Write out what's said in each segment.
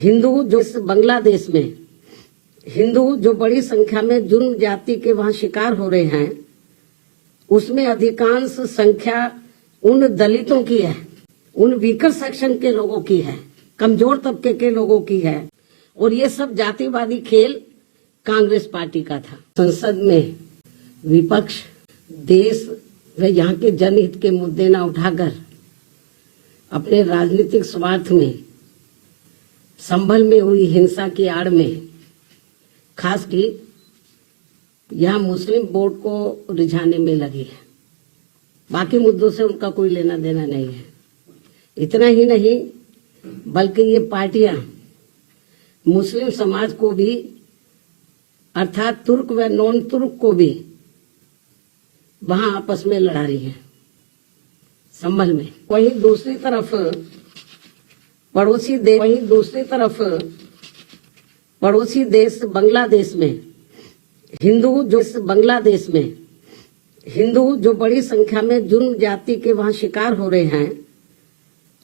हिंदू जो इस बांग्लादेश में हिंदू जो बड़ी संख्या में जुर्म जाति के वहां शिकार हो रहे हैं, उसमें अधिकांश संख्या उन दलितों की है, उन वीकर सेक्शन के लोगों की है, कमजोर तबके के लोगों की है। और ये सब जातिवादी खेल कांग्रेस पार्टी का था। संसद में विपक्ष देश व यहाँ के जनहित के मुद्दे न उठाकर अपने राजनीतिक स्वार्थ में संभल में हुई हिंसा की आड़ में खास की यहाँ मुस्लिम वोट को रिझाने में लगी है। बाकी मुद्दों से उनका कोई लेना देना नहीं है। इतना ही नहीं बल्कि ये पार्टियां मुस्लिम समाज को भी अर्थात तुर्क व नॉन तुर्क को भी वहां आपस में लड़ा रही है संभल में। वहीं दूसरी तरफ पड़ोसी देश बांग्लादेश में हिंदू जो बड़ी संख्या में जुर्म जाति के वहां शिकार हो रहे हैं,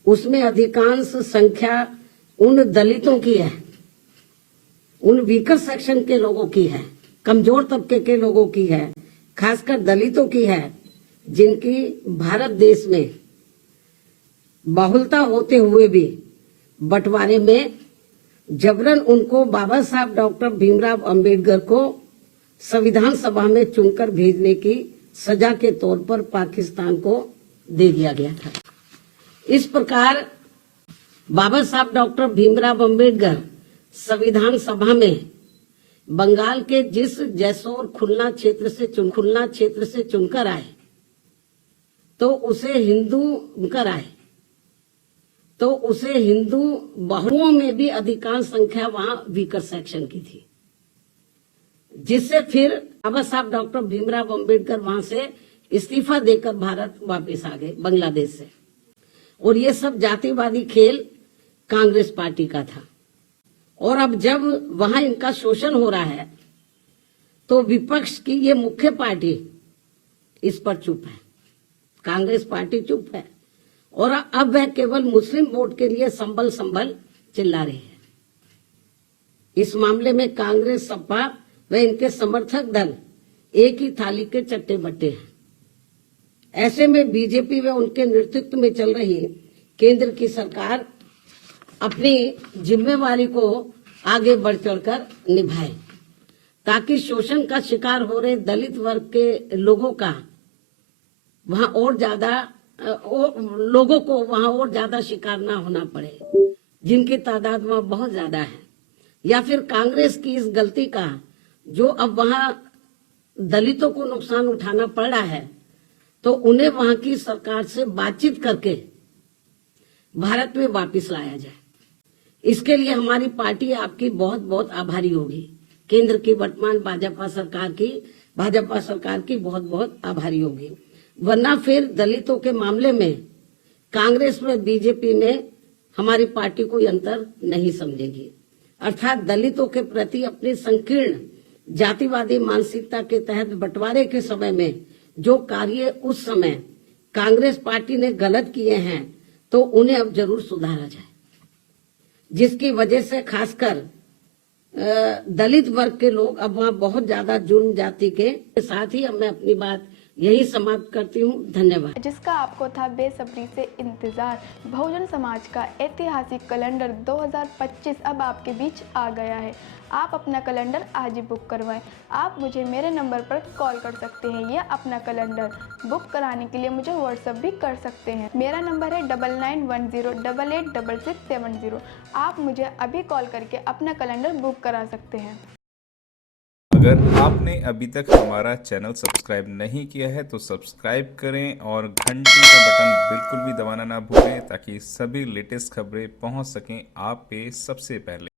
उसमें अधिकांश संख्या उन दलितों की है, उन वीकर सेक्शन के लोगों की है, कमजोर तबके के लोगों की है, खासकर दलितों की है, जिनकी भारत देश में बहुलता होते हुए भी बंटवारे में जबरन उनको बाबा साहब डॉक्टर भीमराव अंबेडकर को संविधान सभा में चुनकर भेजने की सजा के तौर पर पाकिस्तान को दे दिया गया था। इस प्रकार बाबा साहब डॉक्टर भीमराव अंबेडकर संविधान सभा में बंगाल के जिस जैसोर खुलना क्षेत्र से चुनकर आए तो उसे हिंदू बहुओं में भी अधिकांश संख्या वहां वीकर सेक्शन की थी, जिससे फिर बाबा साहब डॉक्टर भीमराव अंबेडकर वहां से इस्तीफा देकर भारत वापस आ गए बांग्लादेश से। और ये सब जातिवादी खेल कांग्रेस पार्टी का था। और अब जब वहां इनका शोषण हो रहा है तो विपक्ष की ये मुख्य पार्टी इस पर चुप है, कांग्रेस पार्टी चुप है। और अब वह केवल मुस्लिम वोट के लिए संभल चिल्ला रही है। इस मामले में कांग्रेस, सपा व इनके समर्थक दल एक ही थाली के चट्टे बट्टे हैं। ऐसे में बीजेपी व उनके नेतृत्व में चल रही केंद्र की सरकार अपनी जिम्मेवारी को आगे बढ़ चढ़कर निभाए, ताकि शोषण का शिकार हो रहे दलित वर्ग के लोगों को वहां और ज्यादा शिकार ना होना पड़े, जिनकी तादाद वहां बहुत ज्यादा है। या फिर कांग्रेस की इस गलती का जो अब वहां दलितों को नुकसान उठाना पड़ रहा है, तो उन्हें वहां की सरकार से बातचीत करके भारत में वापस लाया जाए। इसके लिए हमारी पार्टी आपकी बहुत बहुत आभारी होगी। केंद्र की वर्तमान भाजपा सरकार की बहुत बहुत आभारी होगी। वरना फिर दलितों के मामले में कांग्रेस में बीजेपी में हमारी पार्टी कोई अंतर नहीं समझेगी। अर्थात दलितों के प्रति अपनी संकीर्ण जातिवादी मानसिकता के तहत बंटवारे के समय में जो कार्य उस समय कांग्रेस पार्टी ने गलत किए हैं, तो उन्हें अब जरूर सुधारा जाए, जिसकी वजह से खासकर दलित वर्ग के लोग अब वहां बहुत ज्यादा जुर्म जाति के साथ ही। अब मैं अपनी बात यही समाप्त करती हूँ। धन्यवाद। जिसका आपको था बेसब्री से इंतजार, बहुजन समाज का ऐतिहासिक कैलेंडर 2025 अब आपके बीच आ गया है। आप अपना कैलेंडर आज ही बुक करवाएं। आप मुझे मेरे नंबर पर कॉल कर सकते हैं या अपना कैलेंडर बुक कराने के लिए मुझे व्हाट्सएप भी कर सकते हैं। मेरा नंबर है 9910886670। आप मुझे अभी कॉल करके अपना कैलेंडर बुक करा सकते हैं। अगर आपने अभी तक हमारा चैनल सब्सक्राइब नहीं किया है तो सब्सक्राइब करें और घंटी का बटन बिल्कुल भी दबाना ना भूलें, ताकि सभी लेटेस्ट खबरें पहुंच सकें आप पे सबसे पहले।